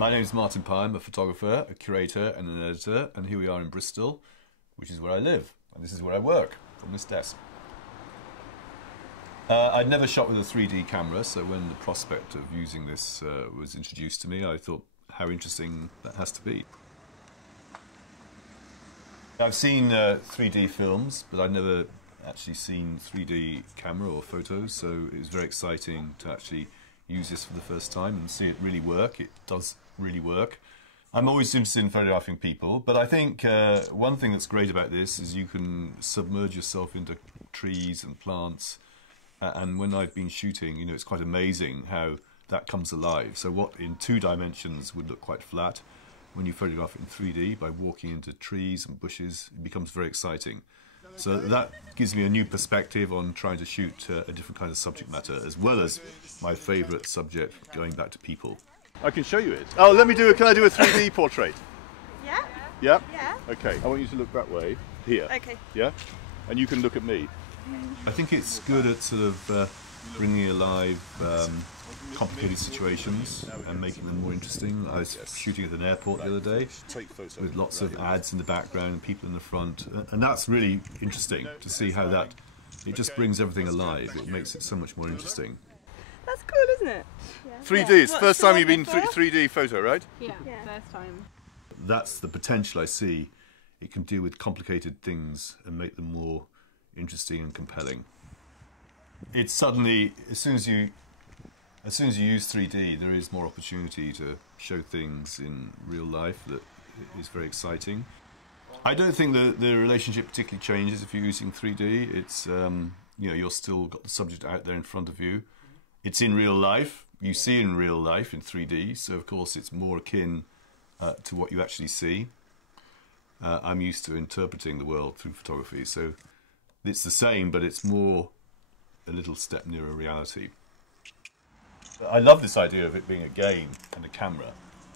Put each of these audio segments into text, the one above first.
My name is Martin Parr. I'm a photographer, a curator and an editor, and here we are in Bristol, which is where I live, and this is where I work, from this desk. I'd never shot with a 3D camera, so when the prospect of using this was introduced to me, I thought how interesting that has to be. I've seen 3D films, but I've never actually seen 3D camera or photos, so it was very exciting to actually use this for the first time and see it really work. It does really work. I'm always interested in photographing people, but I think one thing that's great about this is you can submerge yourself into trees and plants, and when I've been shooting, you know, it's quite amazing how that comes alive. So what in 2 dimensions would look quite flat, when you photograph it in 3D by walking into trees and bushes, it becomes very exciting. So that gives me a new perspective on trying to shoot a different kind of subject matter, as well as my favourite subject, going back to people. I can show you it. Oh, can I do a 3D portrait? Yeah. Yeah? Yeah. Okay, I want you to look that way, here. Okay. Yeah? And you can look at me. I think it's good at sort of bringing alive complicated situations and making them more interesting. I was shooting at an airport the other day with lots of ads in the background and people in the front, and that's really interesting to see how it just brings everything alive. It makes it so much more interesting. That's cool, isn't it? Yeah. 3D, it's the first time you've been 3D photo, right? Yeah, first time. That's the potential I see. It can deal with complicated things and make them more interesting and compelling. It's suddenly, as soon as you use 3D, there is more opportunity to show things in real life that is very exciting. I don't think the relationship particularly changes if you're using 3D. It's you know, you're still got the subject out there in front of you. It's in real life. You see in real life in 3D, so of course it's more akin to what you actually see. I'm used to interpreting the world through photography, so it's the same, but it's more a little step nearer reality. I love this idea of it being a game and a camera.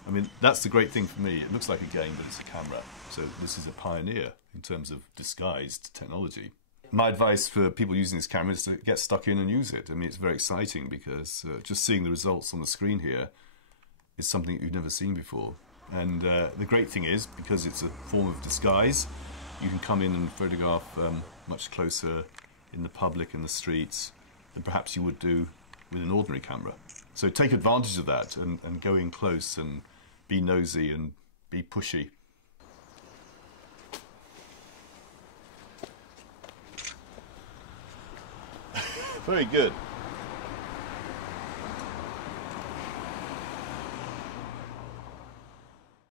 I mean, that's the great thing for me. It looks like a game, but it's a camera. So this is a pioneer in terms of disguised technology. My advice for people using this camera is to get stuck in and use it. I mean, it's very exciting because just seeing the results on the screen here is something that you've never seen before. And the great thing is, because it's a form of disguise, you can come in and photograph much closer in the public, in the streets, than perhaps you would do with an ordinary camera. So take advantage of that and go in close and be nosy and be pushy. Very good.